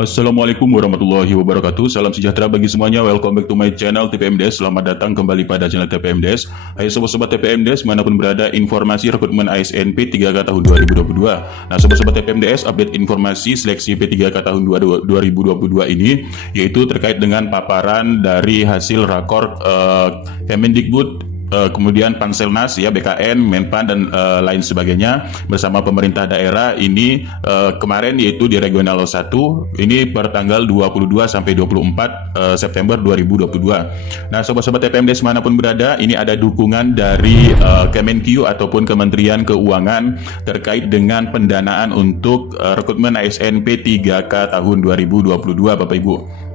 Assalamualaikum warahmatullahi wabarakatuh. Salam sejahtera bagi semuanya. Welcome back to my channel TPMDes. Selamat datang kembali pada channel TPMDes. Hai sobat-sobat TPMDes, manapun berada, informasi rekrutmen ASN P3K tahun 2022. Nah, sobat-sobat TPMDes, update informasi seleksi P3K tahun 2022 ini, yaitu terkait dengan paparan dari hasil rakor Kemendikbud, kemudian Panselnas, ya, BKN, Menpan, dan lain sebagainya bersama pemerintah daerah ini kemarin, yaitu di Regional 1 ini per tanggal 22 sampai 24 September 2022. Nah, sobat-sobat TPMDes manapun berada, ini ada dukungan dari Kemenkyu ataupun Kementerian Keuangan terkait dengan pendanaan untuk rekrutmen ASN P3K tahun 2022, Bapak Ibu.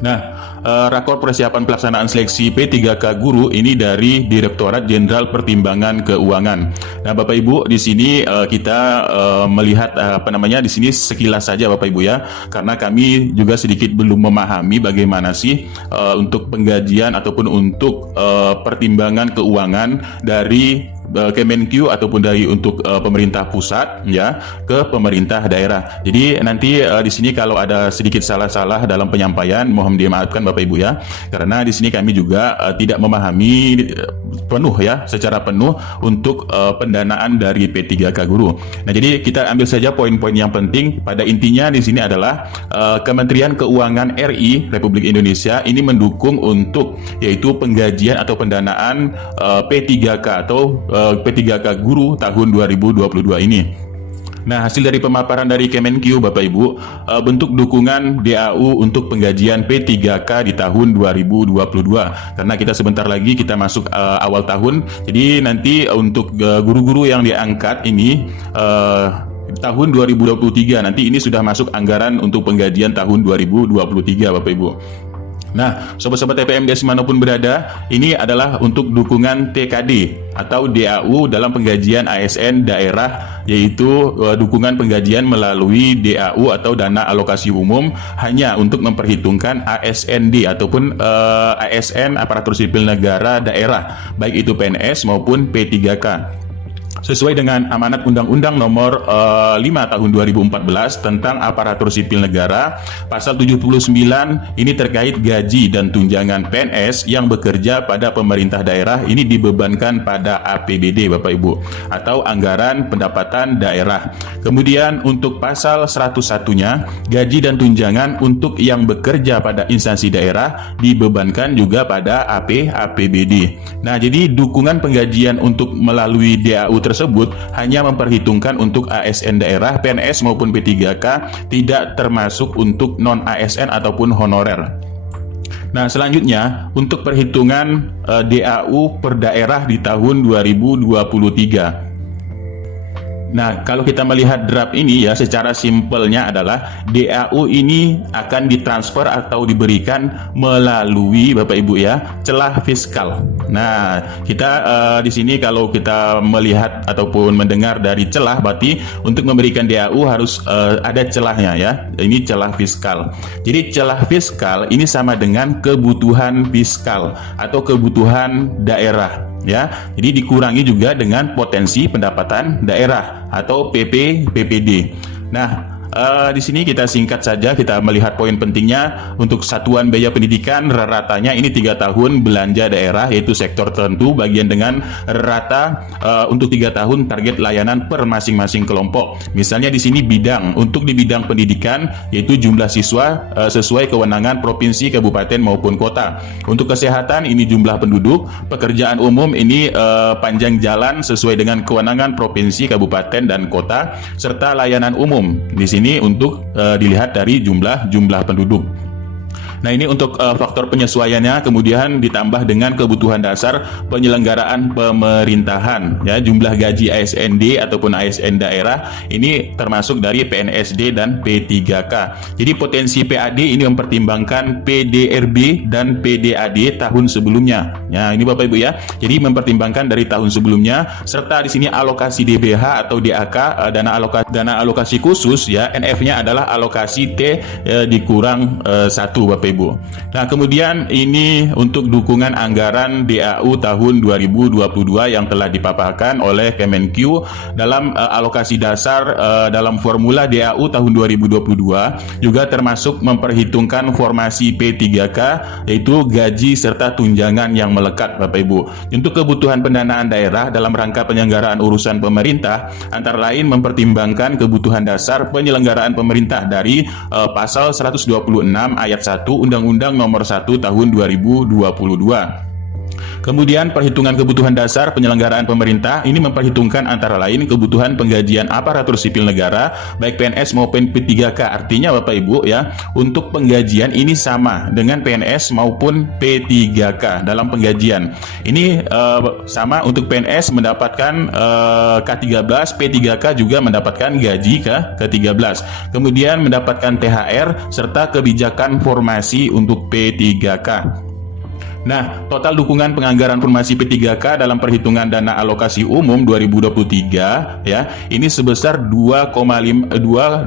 Nah, rakor persiapan pelaksanaan seleksi P3K guru ini dari Direktorat Jenderal Pertimbangan Keuangan. Nah, Bapak Ibu, di sini kita melihat di sini sekilas saja, Bapak Ibu, ya, karena kami juga sedikit belum memahami bagaimana sih untuk penggajian ataupun untuk pertimbangan keuangan dari Kemenkyu ataupun dari untuk pemerintah pusat, ya, ke pemerintah daerah. Jadi nanti di sini kalau ada sedikit salah-salah dalam penyampaian, mohon dimaafkan Bapak Ibu, ya, karena di sini kami juga tidak memahami penuh, ya, secara penuh untuk pendanaan dari P3K guru. Nah, jadi kita ambil saja poin-poin yang penting. Pada intinya di sini adalah Kementerian Keuangan RI Republik Indonesia ini mendukung untuk yaitu penggajian atau pendanaan P3K atau P3K guru tahun 2022 ini. Nah, hasil dari pemaparan dari Kemenkyu, Bapak Ibu, bentuk dukungan DAU untuk penggajian P3K di tahun 2022. Karena kita sebentar lagi kita masuk awal tahun, jadi nanti untuk guru-guru yang diangkat ini tahun 2023, nanti ini sudah masuk anggaran untuk penggajian tahun 2023, Bapak Ibu. Nah, sobat-sobat TPMDes manapun berada, ini adalah untuk dukungan TKD atau DAU dalam penggajian ASN daerah, yaitu dukungan penggajian melalui DAU atau dana alokasi umum hanya untuk memperhitungkan ASND ataupun ASN aparatur sipil negara daerah, baik itu PNS maupun P3K. Sesuai dengan amanat Undang-Undang Nomor 5 Tahun 2014 tentang Aparatur Sipil Negara, Pasal 79 ini terkait gaji dan tunjangan PNS yang bekerja pada pemerintah daerah ini dibebankan pada APBD, Bapak Ibu, atau Anggaran Pendapatan Daerah. Kemudian untuk pasal 101-nya, gaji dan tunjangan untuk yang bekerja pada instansi daerah dibebankan juga pada APBD. Nah, jadi dukungan penggajian untuk melalui DAU tersebut hanya memperhitungkan untuk ASN daerah, PNS maupun P3K, tidak termasuk untuk non-ASN ataupun honorer. Nah, selanjutnya untuk perhitungan DAU per daerah di tahun 2023. Nah, kalau kita melihat draft ini, ya, secara simpelnya adalah DAU ini akan ditransfer atau diberikan melalui, Bapak Ibu, ya, celah fiskal. Nah, kita di sini kalau kita melihat ataupun mendengar dari celah, berarti untuk memberikan DAU harus ada celahnya, ya. Ini celah fiskal. Jadi celah fiskal ini sama dengan kebutuhan fiskal atau kebutuhan daerah, ya. Jadi dikurangi juga dengan potensi pendapatan daerah atau PPD. Nah, di sini kita singkat saja, kita melihat poin pentingnya. Untuk satuan biaya pendidikan ratanya ini 3 tahun belanja daerah, yaitu sektor tertentu bagian dengan rata untuk 3 tahun target layanan per masing-masing kelompok. Misalnya di sini bidang, untuk di bidang pendidikan yaitu jumlah siswa sesuai kewenangan provinsi, kabupaten maupun kota. Untuk kesehatan ini jumlah penduduk, pekerjaan umum ini panjang jalan sesuai dengan kewenangan provinsi, kabupaten dan kota, serta layanan umum. Di sini untuk dilihat dari jumlah penduduk. Nah, ini untuk faktor penyesuaiannya, kemudian ditambah dengan kebutuhan dasar penyelenggaraan pemerintahan, ya, jumlah gaji ASND ataupun ASN daerah ini termasuk dari PNSD dan P3K. Jadi potensi PAD ini mempertimbangkan PDRB dan PDAD tahun sebelumnya. Ya, ini Bapak Ibu, ya. Jadi mempertimbangkan dari tahun sebelumnya, serta di sini alokasi DBH atau DAK, dana alokasi khusus, ya, NF-nya adalah alokasi T dikurang 1, Bapak Ibu. Nah, kemudian ini untuk dukungan anggaran DAU tahun 2022 yang telah dipaparkan oleh Kemenq dalam alokasi dasar dalam formula DAU tahun 2022 juga termasuk memperhitungkan formasi P3K, yaitu gaji serta tunjangan yang melekat, Bapak Ibu. Untuk kebutuhan pendanaan daerah dalam rangka penyelenggaraan urusan pemerintah, antara lain mempertimbangkan kebutuhan dasar penyelenggaraan pemerintah dari pasal 126 ayat 1 Undang-Undang Nomor 1 Tahun 2022. Kemudian perhitungan kebutuhan dasar penyelenggaraan pemerintah ini memperhitungkan antara lain kebutuhan penggajian aparatur sipil negara baik PNS maupun P3K. Artinya Bapak Ibu ya, untuk penggajian ini sama dengan PNS maupun P3K dalam penggajian. Ini sama untuk PNS mendapatkan K13, P3K juga mendapatkan gaji ke-13. Kemudian mendapatkan THR serta kebijakan formasi untuk P3K. Nah, total dukungan penganggaran formasi P3K dalam perhitungan dana alokasi umum 2023 ya, ini sebesar 25,74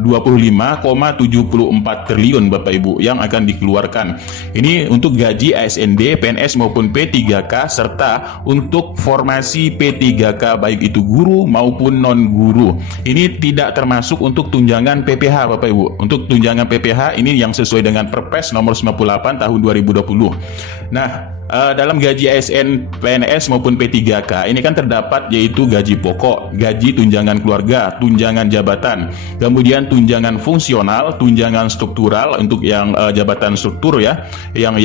triliun Bapak Ibu yang akan dikeluarkan. Ini untuk gaji ASND, PNS maupun P3K serta untuk formasi P3K baik itu guru maupun non-guru. Ini tidak termasuk untuk tunjangan PPH Bapak Ibu. Untuk tunjangan PPH ini yang sesuai dengan Perpres nomor 98 tahun 2020. Nah, dalam gaji ASN, PNS maupun P3K ini kan terdapat yaitu gaji pokok, gaji tunjangan keluarga, tunjangan jabatan, kemudian tunjangan fungsional, tunjangan struktural untuk yang jabatan struktur ya, yang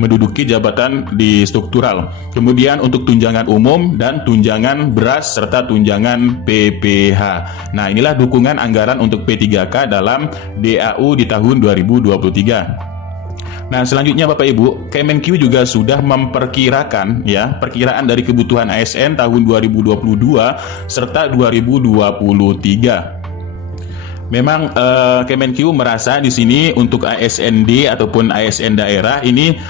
menduduki jabatan di struktural. Kemudian untuk tunjangan umum dan tunjangan beras serta tunjangan PPH. Nah, inilah dukungan anggaran untuk P3K dalam DAU di tahun 2023. Nah, selanjutnya Bapak Ibu, Kemenq juga sudah memperkirakan ya, perkiraan dari kebutuhan ASN tahun 2022 serta 2023. Memang Kemenq merasa di sini untuk ASND ataupun ASN daerah ini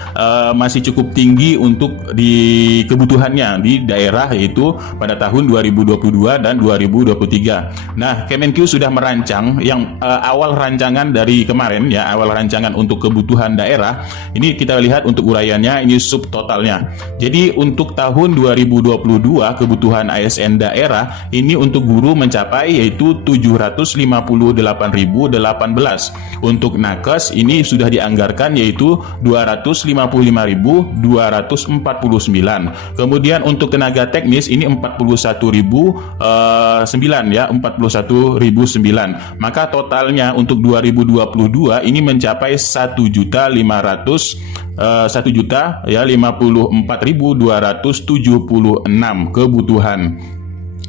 masih cukup tinggi untuk di kebutuhannya di daerah, yaitu pada tahun 2022 dan 2023. Nah, Kemenq sudah merancang yang awal rancangan dari kemarin ya, awal rancangan untuk kebutuhan daerah. Ini kita lihat untuk uraiannya ini subtotalnya. Jadi untuk tahun 2022 kebutuhan ASN daerah ini untuk guru mencapai yaitu 758.018. Untuk nakes ini sudah dianggarkan yaitu 255.249. Kemudian untuk tenaga teknis ini 41.009 ya, 41.009. Maka totalnya untuk 2022 ini mencapai 1.054.276 kebutuhan.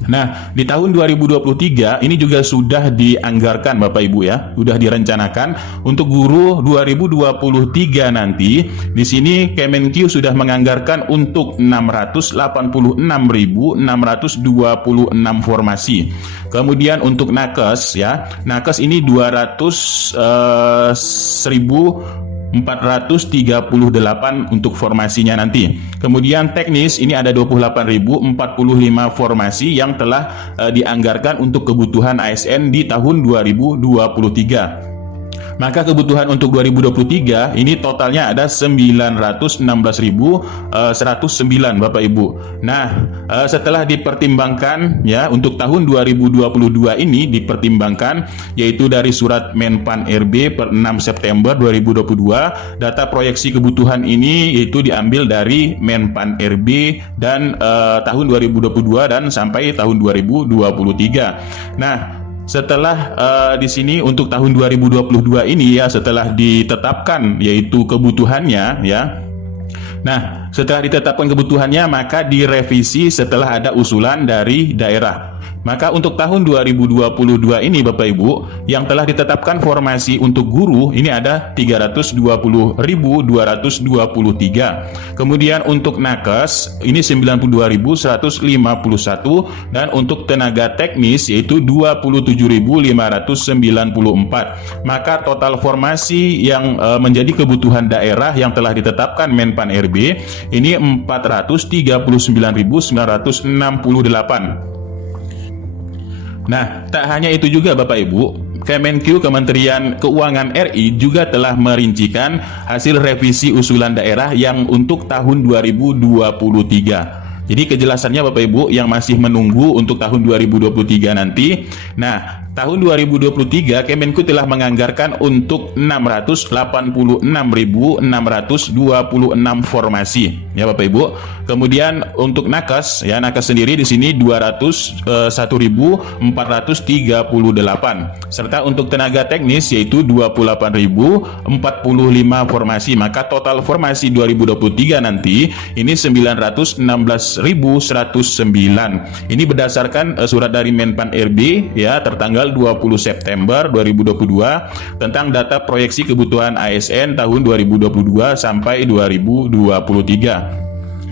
Nah, di tahun 2023 ini juga sudah dianggarkan Bapak Ibu ya, sudah direncanakan untuk guru 2023 nanti. Di sini Kemenq sudah menganggarkan untuk 686.626 formasi. Kemudian untuk nakes ya, nakes ini 438 untuk formasinya nanti. Kemudian teknis ini ada 28.045 formasi yang telah dianggarkan untuk kebutuhan ASN di tahun 2023. Maka kebutuhan untuk 2023 ini totalnya ada 916.109 Bapak Ibu. Nah, setelah dipertimbangkan ya, untuk tahun 2022 ini dipertimbangkan yaitu dari surat Menpan RB per 6 September 2022, data proyeksi kebutuhan ini yaitu diambil dari Menpan RB dan tahun 2022 dan sampai tahun 2023. Nah, setelah di sini untuk tahun 2022 ini ya, setelah ditetapkan yaitu kebutuhannya ya. Nah, setelah ditetapkan kebutuhannya maka direvisi setelah ada usulan dari daerah. Maka untuk tahun 2022 ini Bapak Ibu, yang telah ditetapkan formasi untuk guru ini ada 320.223. Kemudian untuk nakes ini 92.151 dan untuk tenaga teknis yaitu 27.594. Maka total formasi yang menjadi kebutuhan daerah yang telah ditetapkan Menpan RB ini 439.968. Nah, tak hanya itu juga Bapak Ibu, Kemenq Kementerian Keuangan RI juga telah merincikan hasil revisi usulan daerah yang untuk tahun 2023. Jadi kejelasannya Bapak Ibu yang masih menunggu untuk tahun 2023 nanti. Nah, tahun 2023 Kemenq telah menganggarkan untuk 686.626 formasi ya Bapak Ibu. Kemudian untuk nakes ya, nakes sendiri di sini 201.438 serta untuk tenaga teknis yaitu 28.045 formasi. Maka total formasi 2023 nanti ini 916.109. Ini berdasarkan surat dari Menpan RB ya tertanggal 20 September 2022 tentang data proyeksi kebutuhan ASN tahun 2022 sampai 2023.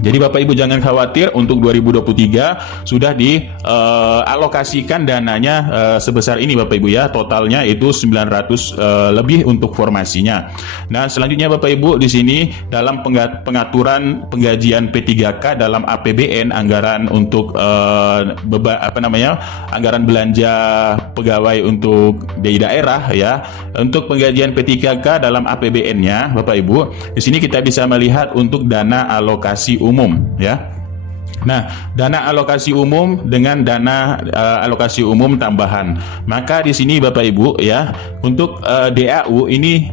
Jadi Bapak Ibu jangan khawatir, untuk 2023 sudah dialokasikan dananya sebesar ini Bapak Ibu ya. Totalnya itu 900 lebih untuk formasinya. Nah, selanjutnya Bapak Ibu di sini dalam pengaturan penggajian P3K dalam APBN anggaran untuk anggaran belanja pegawai untuk di daerah ya. Untuk penggajian P3K dalam APBN-nya Bapak Ibu, di sini kita bisa melihat untuk dana alokasi umum ya. Nah, dana alokasi umum dengan dana alokasi umum tambahan. Maka di sini Bapak Ibu ya, untuk DAU ini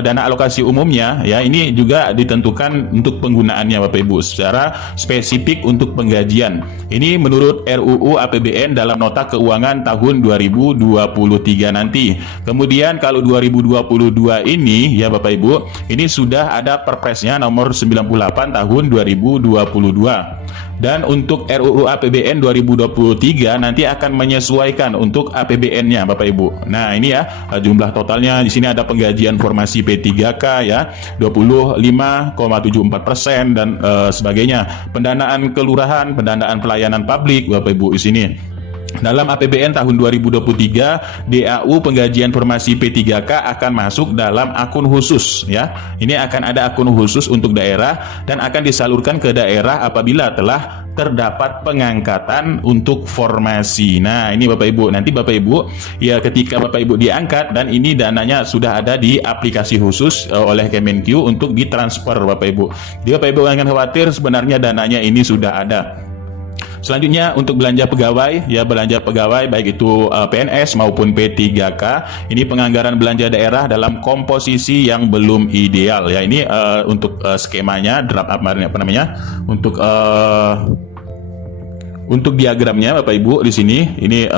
dana alokasi umumnya ya, ini juga ditentukan untuk penggunaannya Bapak Ibu secara spesifik untuk penggajian. Ini menurut RUU APBN dalam nota keuangan tahun 2023 nanti. Kemudian kalau 2022 ini ya Bapak Ibu, ini sudah ada Perpresnya nomor 98 tahun 2022. Dan untuk RUU APBN 2023 nanti akan menyesuaikan untuk APBN-nya Bapak Ibu. Nah, ini ya jumlah totalnya di sini ada penggajian formasi P3K ya 25,74% dan sebagainya. Pendanaan kelurahan, pendanaan pelayanan publik Bapak Ibu di sini. Dalam APBN tahun 2023, DAU penggajian formasi P3K akan masuk dalam akun khusus ya. Ini akan ada akun khusus untuk daerah dan akan disalurkan ke daerah apabila telah terdapat pengangkatan untuk formasi. Nah, ini Bapak Ibu, nanti Bapak Ibu ya ketika Bapak Ibu diangkat dan ini dananya sudah ada di aplikasi khusus oleh Kemenq untuk ditransfer Bapak Ibu. Jadi Bapak Ibu jangan khawatir, sebenarnya dananya ini sudah ada. Selanjutnya untuk belanja pegawai ya, belanja pegawai baik itu PNS maupun P3K, ini penganggaran belanja daerah dalam komposisi yang belum ideal ya. Ini untuk skemanya untuk diagramnya Bapak Ibu di sini ini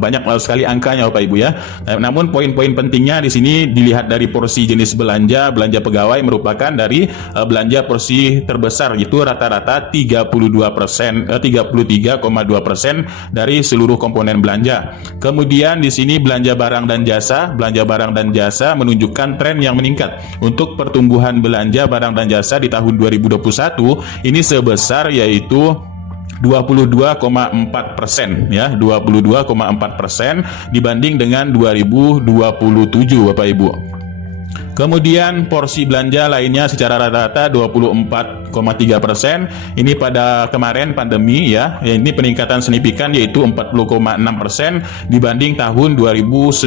banyak sekali angkanya Bapak Ibu ya. Namun poin-poin pentingnya di sini dilihat dari porsi jenis belanja pegawai merupakan dari belanja porsi terbesar itu rata-rata 33,2% dari seluruh komponen belanja. Kemudian di sini belanja barang dan jasa menunjukkan tren yang meningkat. Untuk pertumbuhan belanja barang dan jasa di tahun 2021 ini sebesar yaitu 22,4% ya, 22,4% dibanding dengan 2027 Bapak Ibu. Kemudian porsi belanja lainnya secara rata-rata 24,3%. Ini pada kemarin pandemi ya, ini peningkatan signifikan yaitu 40,6% dibanding tahun 2019.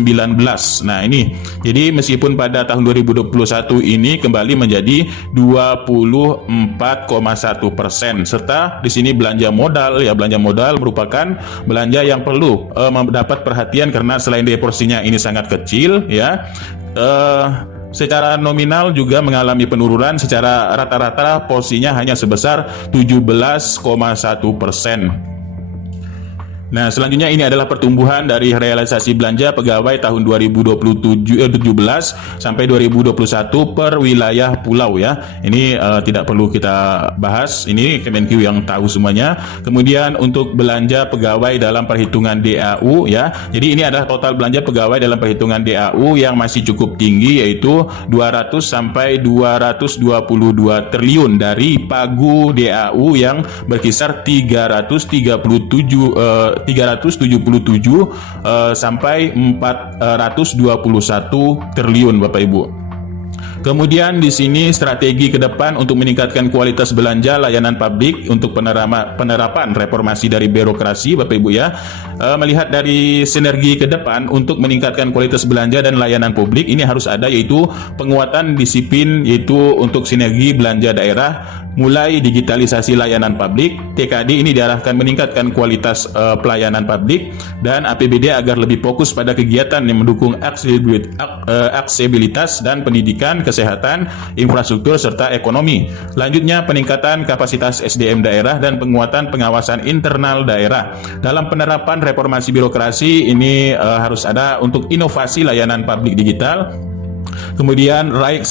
Nah, ini jadi meskipun pada tahun 2021 ini kembali menjadi 24,1%. Serta di sini belanja modal ya, belanja modal merupakan belanja yang perlu mendapat perhatian karena selain dari porsinya ini sangat kecil ya, secara nominal juga mengalami penurunan. Secara rata-rata porsinya hanya sebesar 17,1%. Nah, selanjutnya ini adalah pertumbuhan dari realisasi belanja pegawai tahun 2017 sampai 2021 per wilayah pulau ya. Ini tidak perlu kita bahas, ini Kemenq yang tahu semuanya. Kemudian untuk belanja pegawai dalam perhitungan DAU ya. Jadi ini adalah total belanja pegawai dalam perhitungan DAU yang masih cukup tinggi yaitu 200 sampai 222 triliun dari pagu DAU yang berkisar 377 sampai 421 triliun Bapak Ibu. Kemudian di sini strategi ke depan untuk meningkatkan kualitas belanja layanan publik untuk penerapan reformasi dari birokrasi, Bapak Ibu ya. Melihat dari sinergi ke depan untuk meningkatkan kualitas belanja dan layanan publik, ini harus ada yaitu penguatan disiplin yaitu untuk sinergi belanja daerah, mulai digitalisasi layanan publik. TKD ini diarahkan meningkatkan kualitas pelayanan publik, dan APBD agar lebih fokus pada kegiatan yang mendukung aksesibilitas dan pendidikan, kesehatan, infrastruktur, serta ekonomi. Lanjutnya, peningkatan kapasitas SDM daerah dan penguatan pengawasan internal daerah. Dalam penerapan reformasi birokrasi ini harus ada untuk inovasi layanan publik digital. Kemudian right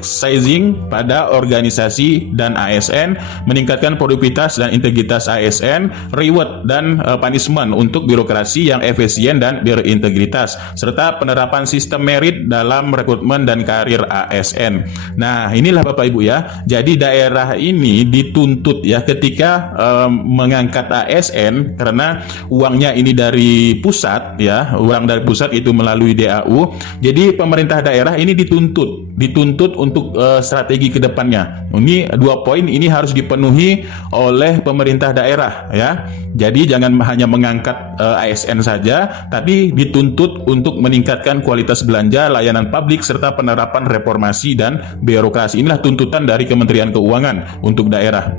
sizing pada organisasi dan ASN, meningkatkan produktivitas dan integritas ASN, reward dan punishment untuk birokrasi yang efisien dan berintegritas, serta penerapan sistem merit dalam rekrutmen dan karir ASN. Nah, inilah Bapak Ibu ya. Jadi daerah ini dituntut ya ketika mengangkat ASN, karena uangnya ini dari pusat ya, uang dari pusat itu melalui DAU. Jadi pemerintah daerah ini dituntut untuk strategi ke depannya. Ini 2 poin ini harus dipenuhi oleh pemerintah daerah ya. Jadi jangan hanya mengangkat ASN saja, tapi dituntut untuk meningkatkan kualitas belanja, layanan publik, serta penerapan reformasi dan birokrasi. Inilah tuntutan dari Kementerian Keuangan untuk daerah.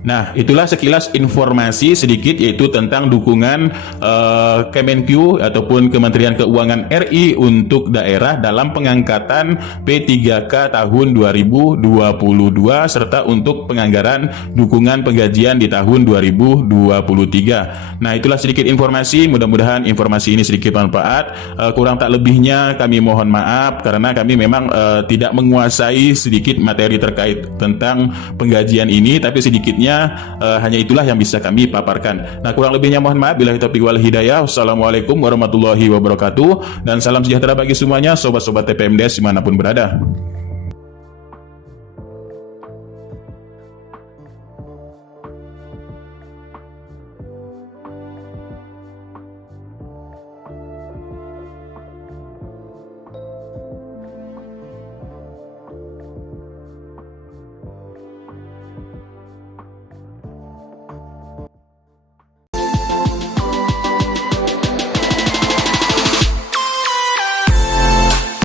Nah, itulah sekilas informasi sedikit yaitu tentang dukungan Kemenq ataupun Kementerian Keuangan RI untuk daerah dalam pengangkatan P3K tahun 2022 serta untuk penganggaran dukungan penggajian di tahun 2023. Nah, itulah sedikit informasi, mudah-mudahan informasi ini sedikit bermanfaat. Kurang tak lebihnya kami mohon maaf karena kami memang tidak menguasai sedikit materi terkait tentang penggajian ini, tapi sedikitnya hanya itulah yang bisa kami paparkan. Nah, kurang lebihnya mohon maaf. Billahi taufiq wal hidayah. Wassalamualaikum warahmatullahi wabarakatuh, dan salam sejahtera bagi semuanya sobat-sobat TPMDes dimanapun berada.